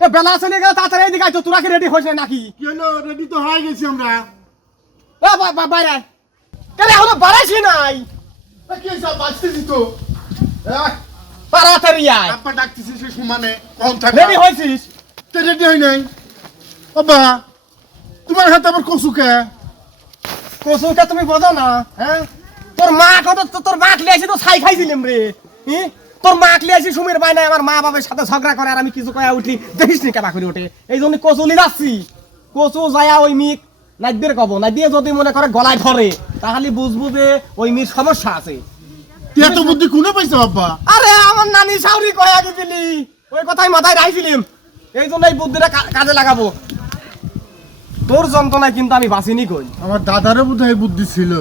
এ বেলা চলে গেল তাড়াতাড়ি এদিকে আয় তো তোরা কি রেডি হয়েছে নাকি? কি হলো রেডি তো হয়ে গেছি আমরা। এ বা- বা- বাইরে। কেন এখনও বাড়াইছি নাই? কি হয়েছে বাঁচতেছি তো। তাড়াতাড়ি আয়। আব্বা ডাকতেছি সে সমানে কম থাকে রেডি হয়েছিস তো রেডি হই নাই। বাবা তোমার হাতে আবার কসুকে কসুকে তুমি বোঝো না হ্যাঁ? তোর মা কত তোর মা লিয়েছি তো ছাই খাইছিলাম রে। হি? তোর মা লিয়েছি সুমির বাইনা আমার মা বাবার সাথে ঝগড়া করে আর আমি কিছু কয়া উঠি দেখিস নি কেবা করে ওঠে এই জন্য কচু লি যাচ্ছি। কচু যায়া ওই মিক নাইদের কব। নাইদিয়ে যদি মনে করে গলায় ধরে তাহলে বুঝব যে ওই মির সমস্যা আছে। এত বুদ্ধি কোনে পাইছে বাবা আরে আমার নানি সাউরি কয়া দিছিলি। ওই কথাই মাথায় রাখছিলাম এই জন্য এই বুদ্ধিটা কাজে লাগাবো। তোর যন্ত্রণায় কিন্তু আমি বাঁচিনি কই? আমার দাদারও বোধহয় বুদ্ধি ছিল।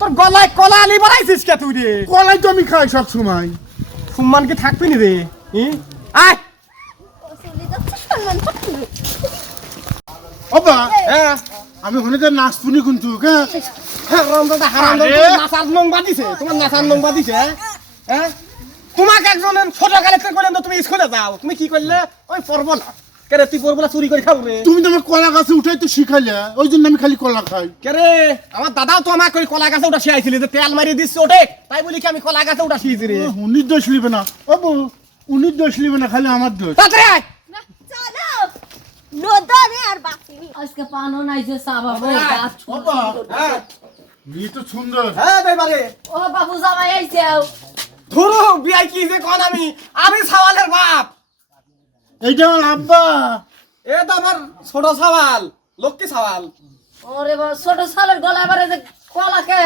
তোর গলায় কলা আলি বাড়াইছিস কে তুই রে? কলাই তো আমি খাই সব সময় সম্মান কি থাকবি নি রে? আয় হ্যাঁ আমি ওখানে নাচ নাচপুনি কিন্তু হ্যাঁ হারামজাদা হারামজাদা আরে! তোমার নাচার নং বাদিছে তোমার নাচার নং বাদিছে হ্যাঁ? হ্যাঁ তোমাকে একজন ছোট কালেক্টর করলেন তো তুমি স্কুলে যাও তুমি কি করলে ওই পড়ব না কেরে তুই না চুরি করে রে? তুমি তো আমার কলা গাছে উঠাই তো শিখাইলে ওই জন্য আমি খালি কলা খাই। কেরে আমার দাদাও তো আমাকে ওই কলা গাছে শিয়াইছিলি যে তেল মারিয়ে দিচ্ছে ওঠে তাই বলি কি আমি কলা গাছে ওটা শিয়েছি রে? উনির দোষ নিবে না। বাবু উনির দোষ নিবে না খালি আমার দোষ। তাড়াতাড়ি আয়। চলো। নদনে আর বাকিনি আজকে পানো নাই যে সাবা বাবা, গাছ হ্যাঁ। মেয়ে তো সুন্দর। হ্যাঁ বেবারে ও বাবু জামাই আইছে। ধরো বিয়াই কি যে কোন আমি? আমি সাওয়ালের বাপ। এইটা আমার আব্বা। এ তো আমার ছোট সাওয়াল লক্ষ্মী সাওয়াল। ওরে বাবা ছোট সালের গলা এবারে যে কলাকে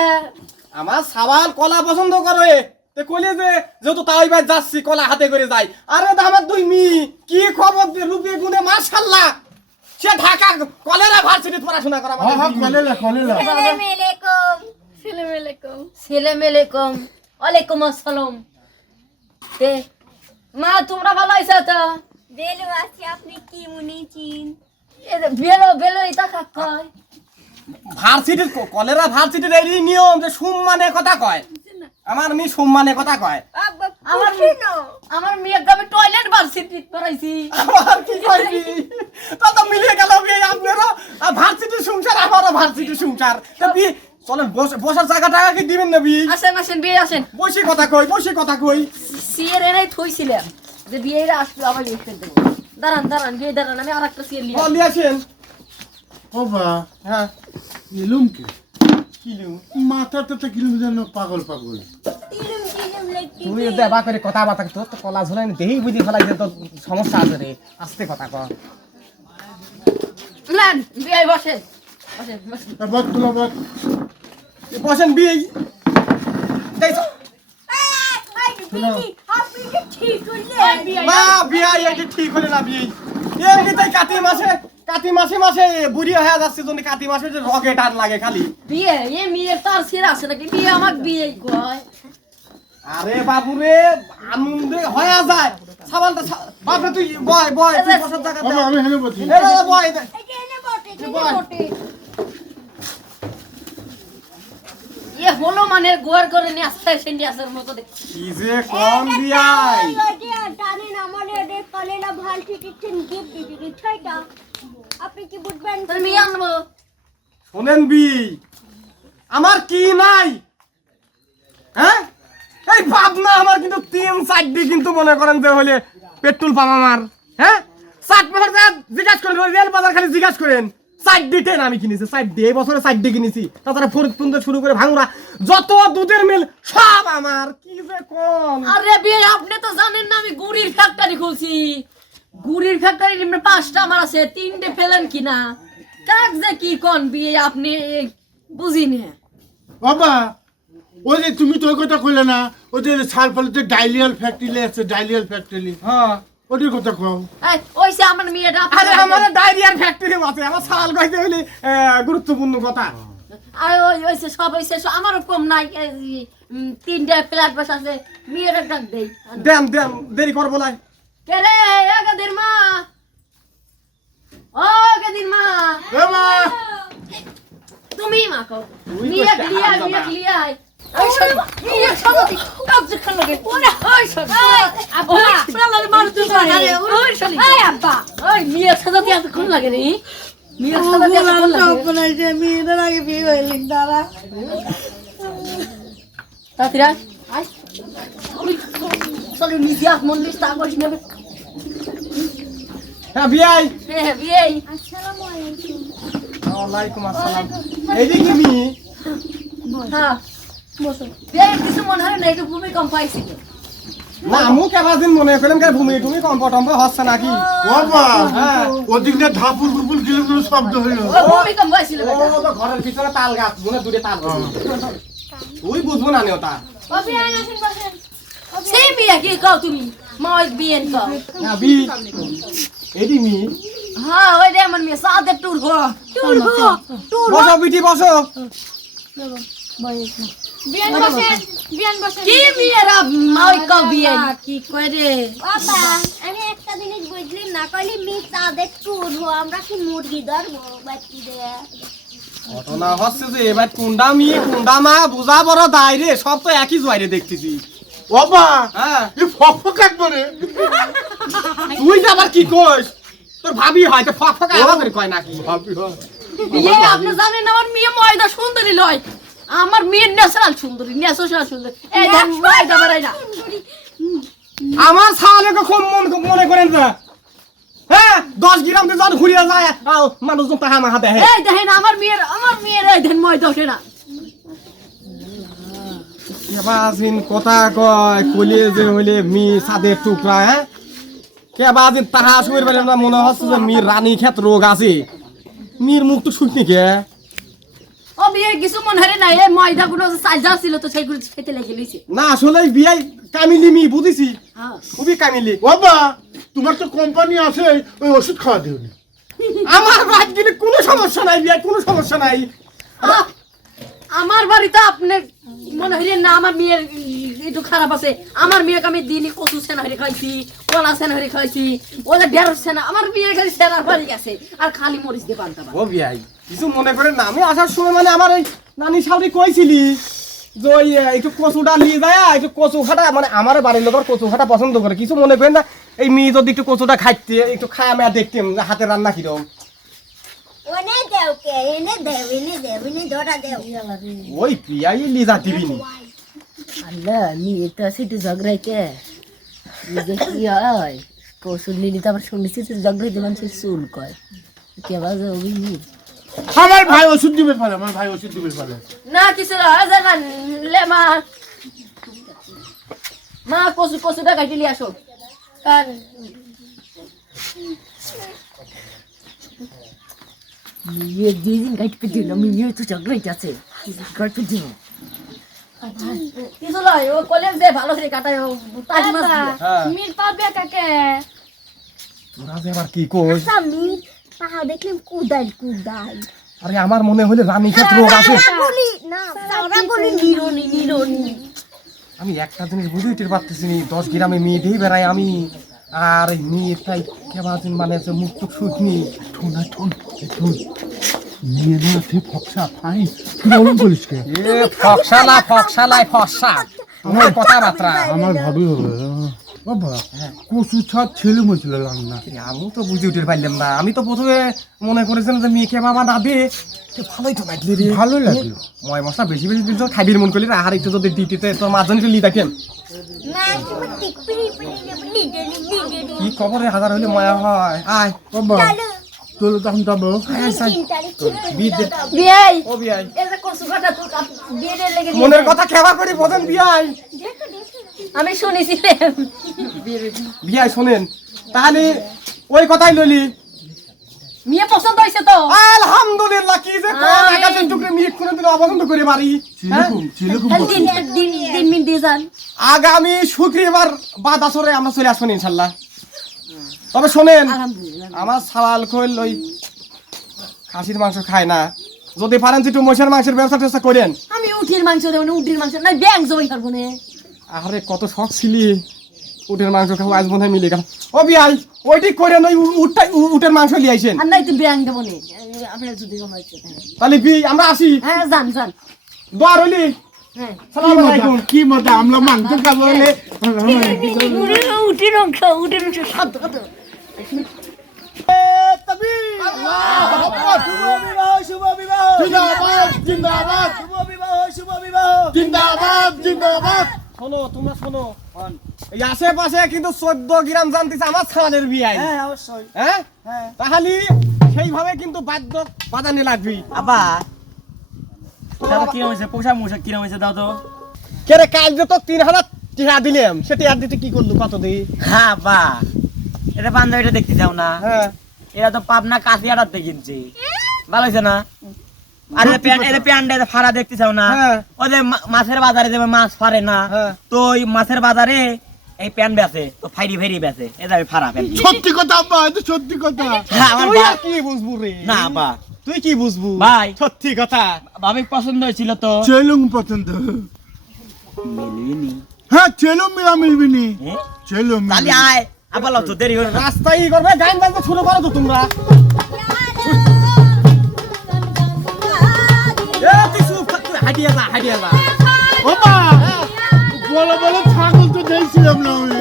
আমার সাওয়াল কলা পছন্দ করে। তে কইলে যে যেহেতু তাই ভাই যাচ্ছি কলা হাতে করে যাই। আরে তো আমার দুই মি কি খবর দিয়ে রূপে গুনে মাশাল্লাহ সে ঢাকা কলেরা ভার্সিটিতে পড়াশোনা করা হ্যাঁ হ্যাঁ কলেলা কলেলা সেলেমেলেকুম সেলেমেলেকুম ছেলে মেলে কম ওয়ালাইকুম আসসালাম। তে মা তোমরা ভালো আইছো তো? বেলু আছি আপনি কি মুনিচিন এ যে বেলো বেলো এটা কাক কয়। ভার্সিটির কলেরা ভার্সিটির এই নিয়ম যে সম্মানে কথা কয়। আমার মি সম্মানে কথা কয়। আমার আমার মেয়ে আমি টয়লেট ভার্সিটি করাইছি আমার কি কইবি তা তো মিলে গেল বিয়ে আপনারও। আর ভার্সিটির সংসার আমারও ভার্সিটির সংসার। তা বিয়ে চলেন বসার জায়গা টাকা কি দিবেন না বিয়ে আসেন আসেন বিয়ে আসেন। বসে কথা কই বসে কথা কই। সিয়ের এনেই থইছিলাম। যে বিয়েরা আসলো আবার বিয়ে করে দেবো দাঁড়ান দাঁড়ান বিয়ে দাঁড়ান আমি আর একটা সিয়ের লিয়ে বলি আছেন বাবা হ্যাঁ এলুম কি কিলু মাথাটা তো কিলুম যেন পাগল পাগল তিলুম তিলুম লেকি করে কথা বাতা তোর তো কলা ঝুলাই দেহি বুঝি ফেলাই যে তোর সমস্যা আছে রে আস্তে কথা কর নেন বিয়ে বসেন বসেন বসেন বদ তুলা বদ বসেন বিয়ে বিয়া এটা ঠিক হলে না বিয়ে। এমনিতেই কাতি মাসে কাতি মাসে মাসে বুড়ি হয়ে যাচ্ছে জন্য কাতি মাসে যে রকেট আর লাগে খালি। বিয়ে এ মেয়ের তো আর সির আছে নাকি? বিয়ে আমার বিয়ে কয়। আরে বাবু রে আনন্দে হয়ে যায়। সাবানটা বাপরে তুই বয় বয় তুই বসার জায়গা দে। বাবা আমি হেনে বলছি এ দাদা বয় দে। এখানে বটে এখানে বল। বটে এ হলো মানে গোয়ার করে নিয়ে আসতে সেন্ডি আসার মতো দেখছি। কি যে কম বিয়াই জানেন আমাদের এদের কলেরা ভালো ঠিকিছেন গিফট দিদি ছয়টা। আপনি কি বুঝবেন? আনব। শোনেন বি আমার কি নাই? হ্যাঁ? এই ভাবনা আমার কিন্তু তিন চারটি কিন্তু মনে করেন যে হলে পেট্রোল পাম্প আমার। হ্যাঁ? চার বছর যা জিজ্ঞাসা করেন রেল বাজার খালি জিজ্ঞাসা করেন। চার ডিটেন আমি কিনেছি চার ডি এই বছরে চার ডি কিনেছি। তাছাড়া ফরিদপুর শুরু করে ভাঙুরা যত দুধের মিল সব আমার। কি যে কম। আরে বিয়ে আপনি তো জানেন না আমি গুড়ির ফ্যাক্টরি খুলছি। গুড়ির ফ্যাক্টরি নিম্নে পাঁচটা আমার আছে তিনটে ফেলেন কিনা? কাক যে কি কোন বিয়ে আপনি বুঝি না বাবা ওই যে তুমি তো ওই কথা কইলে না ওই যে সার ফলেতে ডাইলিয়াল ফ্যাক্টরি আছে ডাইলিয়াল ফ্যাক্টরি হ্যাঁ। ওটির কথা কও। এই, ওইসে আমার মেয়েটা আরে আমার ডায়রিয়ার ফ্যাক্টরি আছে আমার সাল গাইতে হইলে গুরুত্বপূর্ণ কথা। আর ওই ওইসে সব ওইসে সব আমারও কম নাই। এই, উম, বাস আছে মেয়ের ডাক দেই। দেন দেন দেরি করব না। কে রে এগাদির মা? ও গদির মা। এ মা। তুমি মা কও। তুই নিয়ে কইছে লিয়াই লাগে। এই ওই মেয়ের সাথে এতক্ষণ লাগে নি। মেয়ের সাথে তাতিরা চলো নিজে আস মন্দির তা করিস নেবে। হ্যাঁ বিয়াই হ্যাঁ বিয়ে আসসালামু আলাইকুম। ওয়ালাইকুম আসসালাম এইদিকে মি হ্যাঁ। বসো। কিছু মনে হয় না একটু ভূমিকম্প আইছিল না আমু কেবাদিন মনে করলাম কে ভূমি টুমি কম্প টম্প হচ্ছে নাকি? বাবা হ্যাঁ। ওদিক ধাপুর ফুপুর কিলো কিলো শব্দ হইল ও ভূমিকম্প আইছিল ও তো ঘরের পিছনে তাল গাছ মনে দূরে তাল গাছ। তুই বুঝব না নে ওটা অবি আইন আসেন বসেন। সেই বিয়ে কি কও তুমি? মা ওই বিয়ে কও। না বি। এইদি মি। হ্যাঁ ওই রে আমার মেয়ে। সাদে টুর গো টুর গো টুর বসো বিটি বসো। কি আমি একটা জিনিস বুঝলি না কইলি মি তাদের টুর আমরা কি মুরগি ধরবো বাচ্চি দে ঘটনা হচ্ছে যে এবার কুন্ডা মি কুন্ডা মা বুঝা বড় দায় রে সব তো একই জোয়ারে দেখতেছি। বাবা হ্যাঁ। এ ফক ফক একবারে তুই আবার কি কইস? তোর ভাবি হয় তো ফক ফক আমাদের কয় নাকি? ভাবি হয়। বিয়ে আপনি জানেন আমার মেয়ে ময়দা সুন্দরী লয়। আমার মেয়ে ন্যাচারাল সুন্দরী ন্যাচারাল সুন্দরী। এই দেখ ময়দা বেড়াই না আমার সালেকে খুব মন মনে করেন যে হ্যাঁ দশ গ্রাম দিয়ে যখন ঘুরিয়ে যায় আও, মানুষজন তাহা মাহা দেহে এই দেখেন আমার মেয়ের আমার মেয়ের এই দেখেন ময়দা ওঠে না। কেবাজিন কথা কয় কলিয়ে যে হইলে মি সাদের টুকরা হ্যাঁ? কেবাজিন তাহা শুয়ে না মনে হচ্ছে যে মির রানী ক্ষেত রোগ আছে। মির মুখ তো শুকনি কে বিয়ে কিছু মনে হয় না এই ময়দা গুলো সাজা ছিল তো সেইগুলো খেতে লেগে লইছে না আসলে বিয়াই কামিলি মি বুঝেছি? হ্যাঁ। খুবই কামিলি বাবা তোমার তো কোম্পানি আছে ওই ওষুধ খাওয়া দিও আমার বাদ কোনো সমস্যা নাই বিয়াই কোনো সমস্যা নাই। আমার বাড়িতে আপনি মনে হয় না আমার মেয়ের একটু খারাপ আছে। আমার মেয়েকে আমি দিনই কচু সেনা হরে খাইছি কলা সেনা হরে খাইছি ওদের ঢেঁড়স সেনা আমার মেয়ের খালি সেনার বাড়ি গেছে আর খালি মরিচ দিয়ে পান্তা ও বিয়াই কিছু মনে করেন না আমি আসার সময় মানে আমার এই নানি সাউরি কইছিলি যে ওই একটু কচুটা নিয়ে যায় একটু কচু খাটা মানে আমার বাড়ির লোকের কচু খাটা পছন্দ করে। কিছু মনে করেন না এই মেয়ে যদি একটু কচুটা খাইতে একটু খায় আমি আর দেখতাম হাতে রান্না কিরম। ওই পিয়াই লিজা দিবি আল্লাহ আমি এটা সেটা ঝগড়াইতে নিজে কি হয়? কৌশল নিলি তো আবার শুনেছি তো ঝগড়াইতে মানুষের চুল কয়। কে বাজে অভিনী আমার ভাই ওষুধ দিবে পারে আমার ভাই ওষুধ দিবে পারে না কিছু না জানান লে মা। মা আসো। দুই দিন গাইতে দিল আমি মেয়ে তো ঝগড়াইতে আছে গাইতে দিল কিছু নয় ও কলেজ যে ভালো করে কাটায় ও তাজ মাছ দিয়ে। হ্যাঁ পাবে কাকে? তোরা যে আবার কি পাহা দেখলাম কুদাই কুদাই আরে আমার মনে হইলে রানী ক্ষেত রোগ আছে। না আমি একটা জিনিস বুঝে উঠতে পারতেছি নি দশ গ্রামে মেয়ে দিয়ে বেড়াই আমি। আর এই মেয়ে তাই কেবাদিন মানে যে মুখ টুক শুকনি ঠোন না ঠোন এ ঠোন নিয়ে না তুই ফকসা ফাইন বলুন বলিস কে? এ ফকসালা ফকসালাই ফসা। তোমার কথাবার্তা। আমার ভাবি হবে বাবা কচু ছাড় ছেলে মছিল রান্না। আমি তো বুঝে উঠতে পারলাম না। আমি তো প্রথমে মনে করেছিলাম যে মেয়েকে বাবা না দে ভালোই তো লাগলি রে। ভালো লাগল। ময় মশলা বেশি বেশি দিন খাইবির মন করলি। আর একটু যদি ডিউটিতে তোর মাঝজন একটু লি থাকেন না তুমি টিক পিড়ি পিড়ি নিডনি নিডনি কি খবরে? হাজার ময়া হয়। আয়। বাবা তোর তখন মনের কথা খেবা করি বোঝেন বিয়াই। আমি শুনেছিলাম। বিয়াই শোনেন তাহলে ওই কথাই লইলি? মেয়ে পছন্দ হয়েছে তো? আলহামদুলিল্লাহ কি যে কোন আয়। একাদিন টুকরে মিট করে দিলে অপছন্দ করে পারি। হ্যাঁ? দিন দিন দিন মিন আগামী শুক্রবার বাদ আসরে আমরা চলে আসবেন ইনশাল্লাহ। তবে শোনেন আমার সালাল খোল ওই খাসির মাংস খায় না। যদি পারেন একটু মশার মাংসের ব্যবসা টেবসা করেন। আমি উঠির মাংস দেবো না উঠির মাংস না ব্যাং জবাই করব না। আরে কত শখ ছিলি। উটের মাংস খাব আজ মনে হয় মিলে গেল ও বিয়াই ওইটি করেন ওই উ- উটটাই উ- উটের মাংস লিয়ে আইসেন। আর নাই তো ব্যাং দেবো না। আপনার যদি আমার তাহলে বি আমরা আসি। হ্যাঁ যান যান। দোয়া রইলি। হ্যাঁ। সালাম আলাইকুম। কি মজা আমরা মাংস খাব বলে উঠির মাংস উঠির মাংস সাধ্য কত জিন্দাবাদ জিন্দাবাদ। জিন্দাবাদ জিন্দাবাদ। শোনো তোমরা শোনো। এই আশেপাশে কিন্তু চোদ্দ গ্রাম জানতেছে আমার ছাদের বিয়াই হ্যাঁ তাহলে সেইভাবে কিন্তু বাদ্য বাজানি লাগবি। আবা। দাদা কিরম হয়েছে কিরম দাও কে রে কাল যে তো তিন হাজার টিহা দিলাম সে টিহা দিতে কি করলু কত দি হ্যাঁ বা এটা বান্ধবীটা দেখতে চাও না। হ্যাঁ। এরা তো পাবনা কাশিয়াটাতে কিনছে। ভালো হয়েছে না? আর এটা প্যান্ট এটা প্যান্ট এটা ফাড়া দেখতে চাও না? হ্যাঁ। ওদের মাছের বাজারে যেমন মাছ ফাড়ে না হ্যাঁ। তো ওই মাছের বাজারে এই প্যান্ট বেচে তো ফাইরি ফাইরি বেচে। এটা আমি ফাড়া প্যান্ট সত্যি কথা আব্বা এটা সত্যি কথা। হ্যাঁ তুই কি বুঝবু রে? না বা তুই কি বুঝবু? ভাই। সত্যি কথা। ভাবি পছন্দ হয়েছিল তো? চেলুং পছন্দ। মিলবিনি হ্যাঁ চেলো মিলা মিলবিনি? চেলো তাহলে আয়। আবার তো দেরি হলো রাস্তায় করবে গান শুরু করো তো তোমরা। হাঁটিয়ে যা হাঁটিয়ে যা। ওমা! বলো বলো ছাগল তো দেখছিলাম না আমি।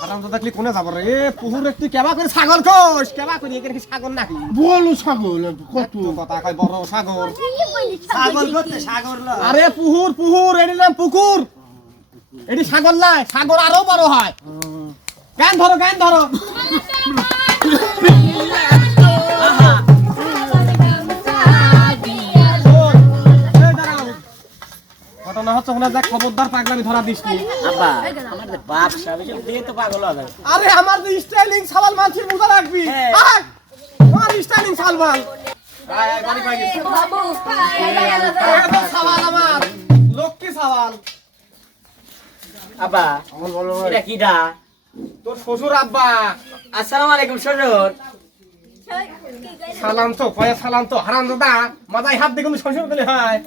হারাম দেখলি কোনে যাব রে? পুহুর তুই কেবা করে ছাগল কোষ কেবা করি এখানে ছাগল নাকি? বলো ছাগল কত? কথা কয় বড় ছাগল। ছাগল করতে সাগর লো আরে পুহুর নাম পুকুর। এটি সাগর নাই সাগর আরও বড় হয়। গান ধরো গান ধরো। হচ্ছে ওখানে যা খবরদার পাগলামি ধরা দিস নি। আব্বা আমাদের বাপ সাহেব দিয়ে তো পাগল হবে আরে আমার যে স্টাইলিং সাবাল মানছির মুদা রাখবি। হ্যাঁ। আমার স্টাইলিং লক্ষ্মী সাবাল আব্বা এটা কিডা তোর শ্বশুর আব্বা। আসসালামু আলাইকুম শ্বশুর। সালাম তো কয়ে সালাম তো। হারাম দাদা মাথায় হাত দিয়ে কিন্তু শ্বশুর দিলে হয়।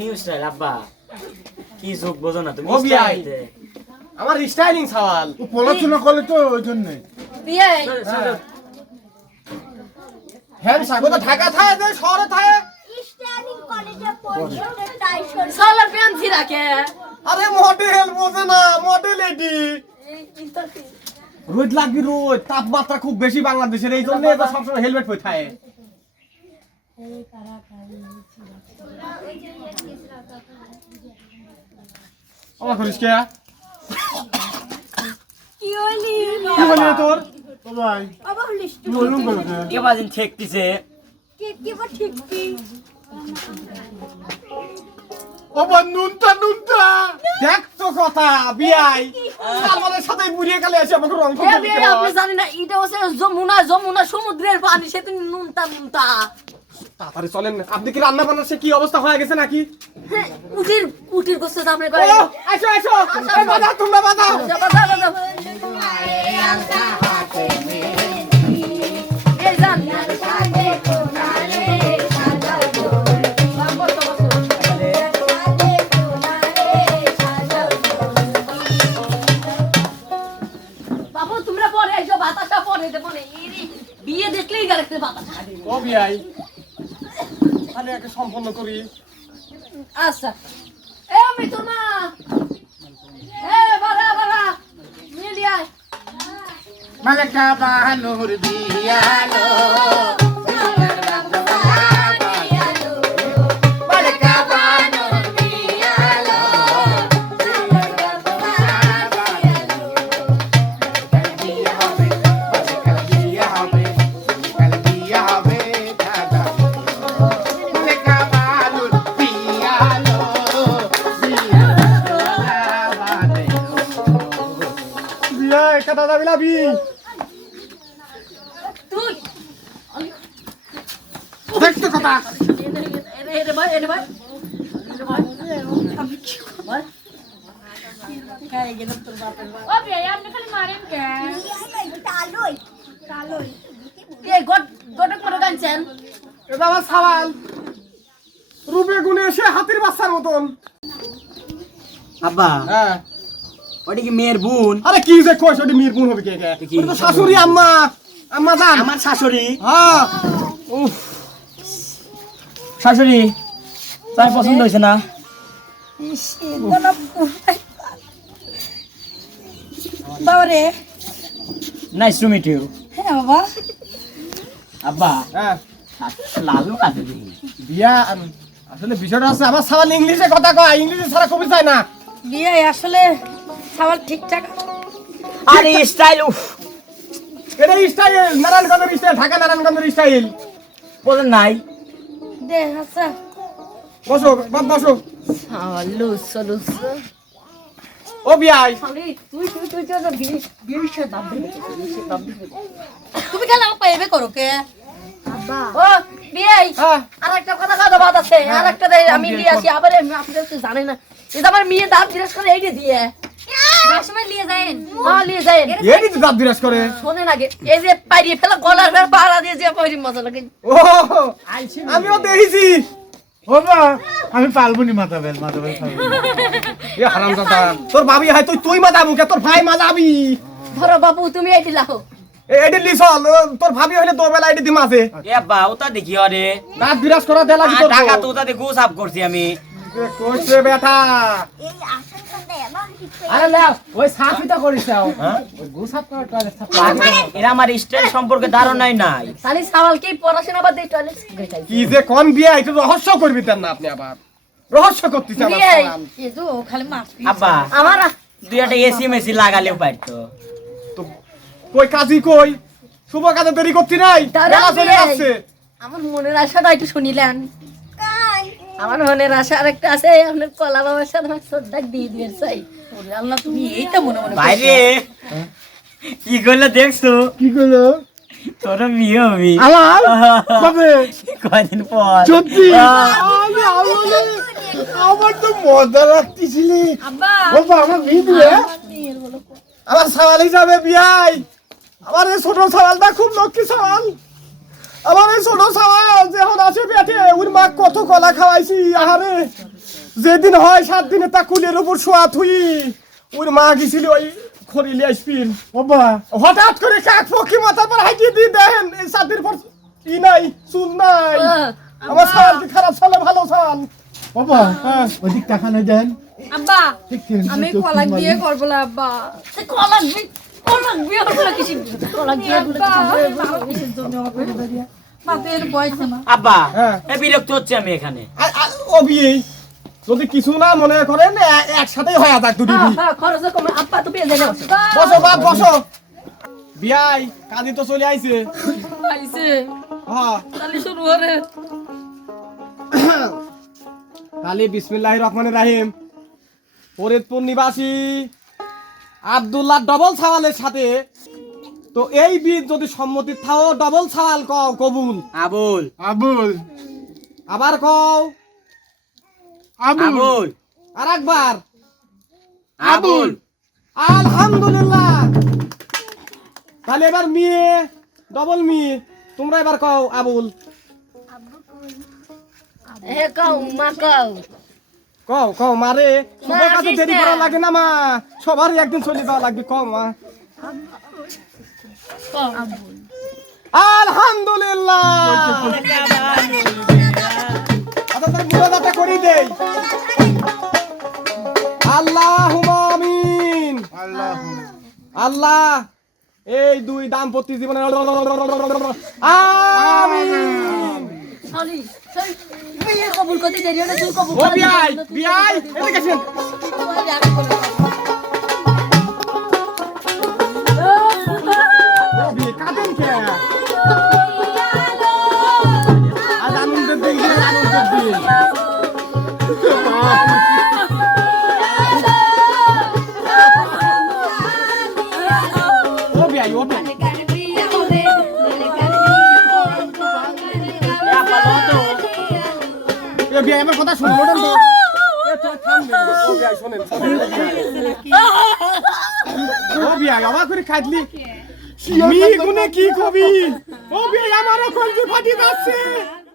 নিউ স্টাইল আব্বা। কি যুগ বোঝো না তুমি বিয়াই। আমার স্টাইলিং ও পড়াশোনা করে তো ওই জন্যে। বিয়ে শ্বশুর, শ্বশুর, হ্যাঁ সাগর তো ঢাকা থাকে যে শহরে থাকে কলেজে তাই আরে মডেল বোঝে না মডেল রোদ লাগবি রোদ তাপমাত্রা খুব বেশি বাংলাদেশের এই জন্য সবসময় হেলমেট পরে থাকে আমার করিস কে কি হইলি কি তোর ও ভাই হলিস ওরকম করো কেন? কে বাজিন ঠেকতিছে কি কি বা ঠিক কি ও বা নুনটা নুনটা দেখ তো কথা বিয়াই সালমানের সাথে বুড়িয়ে গেলে এসে আমাকে রং এ বিয়ে আপনি জানেন না এটা হচ্ছে যমুনা যমুনা সমুদ্রের পানি সে তুমি নুনতা নুনতা তাড়াতাড়ি চলেন আপনি কি রান্না বান্নার সে কি অবস্থা হয়ে গেছে নাকি হ্যাঁ, উটির উটির গোস্ত ও, করে আসো। আসো এই বাজাও তোমরা এই জান। বাবু তোমরা পরে এসো বাতাসটা পরে দেবো না বিয়ে দেখলেই গেলে বাতাস। ও বিয়াই তাহলে একটা সম্পন্ন করি। আচ্ছা। এ মিতুর মা। এ বারা বারা মিলিয়ে আয়। মালেকা বাহানুর বিয়ালো গটক মতো গানছেন এটা আমার সাওয়াল রূপে গুণে এসে হাতির বাচ্চার মতন। আব্বা। হ্যাঁ। ওটা কি মেয়ের বোন? আরে কি যে কইছ ওটি মিরপুর হবে কে কে? ওটা তো শাশুড়ি আম্মা আম্মা জান। আমার শাশুড়ি? হ্যাঁ। উফ। শাশুড়ি তার পছন্দ হয়েছে না? বাবারে। নাইস টু মিট ইউ হ্যাঁ বাবা। আব্বা হ্যাঁ। লালু কাছে বিয়া আসলে বিষয়টা হচ্ছে আমার সাবান ইংলিশে কথা কয় ইংলিশে ছাড়া কবি চায় না। বিয়ে আসলে সবার ঠিকঠাক? আরে স্টাইল উফ। এটা স্টাইল নারায়ণগঞ্জের স্টাইল ঢাকা নারায়ণগঞ্জের স্টাইল বোঝেন নাই। দে আচ্ছা বসো বাপ বসো। সাওয়াল লুসো লুসো ও বিয়াই। তুই তুই তুই তুই তুই বিয়ে বিয়ে দাম তুমি খেলে আমার পাইবে করো কে? আব্বা। ও বিয়ে হ্যাঁ। আর একটা কথা কথা বাদ আছে। আর একটা আমি দিয়ে আসি। আবার আপনি তো জানেন না। এটা আমার মেয়ে দাম জিজ্ঞেস করে এইটা দিয়ে। হ্যাঁ আমিও দেখেছি আমি পারব নি মাথা বেল মাথা বেল এ হারাম দাদা তোর ভাবি হয় তুই তুই মাজাবু কে? তোর ভাই মাজাবি ধরো বাবু তুমি এইটি লাও এডি লিসল তোর ভাবি হইলে তোর বেলা এডি দিম আছে। এ বা ওটা দেখি আরে। দাঁত বিরাজ করা দেলা কি তোর টাকা তো? ওটা গো সাফ করছি আমি। কইছে বেটা। এই আসল কথা এবার আরে না ওই করিস নাও হ্যাঁ? গু সাফ করা টয়লেট সাফ এরা আমার স্টাইল সম্পর্কে ধারণাই নাই। তাহলে সাওয়াল কি পড়াশোনা বাদ টয়লেট কি যে কোন বিয়া এটা রহস্য করবি তার না আপনি আবার। রহস্য করতেছে আমার বিয়ে সালাম। এই তো খালি মাছ আব্বা আমার দুই একটা এসি মেসি লাগালেও পারতো। তো কই কাজী কই? শুভ কাজে দেরি করতি নাই? বেলা চলে। যাচ্ছে। আমার মনের আশাটা একটু শুনিলেন। আমার মনের আশা আরেকটা আছে আপনার কলা বাবার সাথে আমার শ্রদ্ধা দিয়ে দিয়ে চাই। আল্লাহ তুমি এইটা মনে মনে বাইরে। কি করলে দেখছ? কি করল? তোর বিয়ে হবি। আমার? কবে? কয়দিন পর? সত্যি? আমার তো মজা লাগতেছিলি। আব্বা। আমার মেয়ে দিলে আমার সওয়াল হিসাবে বিয়াই আমার এই ছোট সওয়ালটা খুব লক্ষ্মী সওয়াল। আমার এই ছোট সওয়াল যখন আছে পেটে ওর মা কত কলা খাওয়াইছি আহারে। যেদিন হয় সাত দিনে তা কুলের উপর শোয়া থুই। ওর মা গেছিল ওই খরিলে আসপিন ও হঠাৎ করে কাক পক্ষী মাথার পর হাইটিয়ে দিয়ে দেখেন এই সাত দিন পর ই নাই চুল নাই। আমার সওয়াল কি খারাপ সালে ভালো সাল। ও বা ওদিক টাকা নাই দেন আব্বা আমি কলাক বিয়ে করব না আব্বা। কলা কলা বিয়ে করব কিছু কলা বিয়ে না আব্বা হ্যাঁ। এ বিরক্ত হচ্ছে আমি এখানে। ও বিয়ে যদি কিছু না মনে করেন এ- একসাথেই হয় যাক দুটি যাবে বসো বাপ বসো। বিয়াই কাজী তো চলে আইছে। আইছে। হ্যাঁ। তাহলে শুরু করে তাহলে বিসমিল্লাহ রহমানের রাহিম। ফরিদপুর নিবাসী আব্দুল্লাহ ডবল সাওয়ালের সাথে তো এই বিদ যদি সম্মতি থাও ডবল সাওয়াল কও কবুল। আবুল। আবুল। আবার কও। আবুল। আবুল। আর একবার আবুল। আলহামদুলিল্লাহ। তাহলে এবার মেয়ে ডবল মেয়ে। তোমরা এবার কও আবুল। এ কাউ মা কাউ কও কও মারে সবার কাছে দেরি করা লাগে না মা। সবারই একদিন চলে যাওয়া লাগবে কও মা। আলহামদুলিল্লাহ তার মুরাদাটা করি দেই আল্লাহ আমিন আল্লাহ। আল্লাহ। এই দুই দাম্পত্য জীবনে আমিন সরি সরি বিয়ে কবুল করতে দেরি হলে তুই কবুল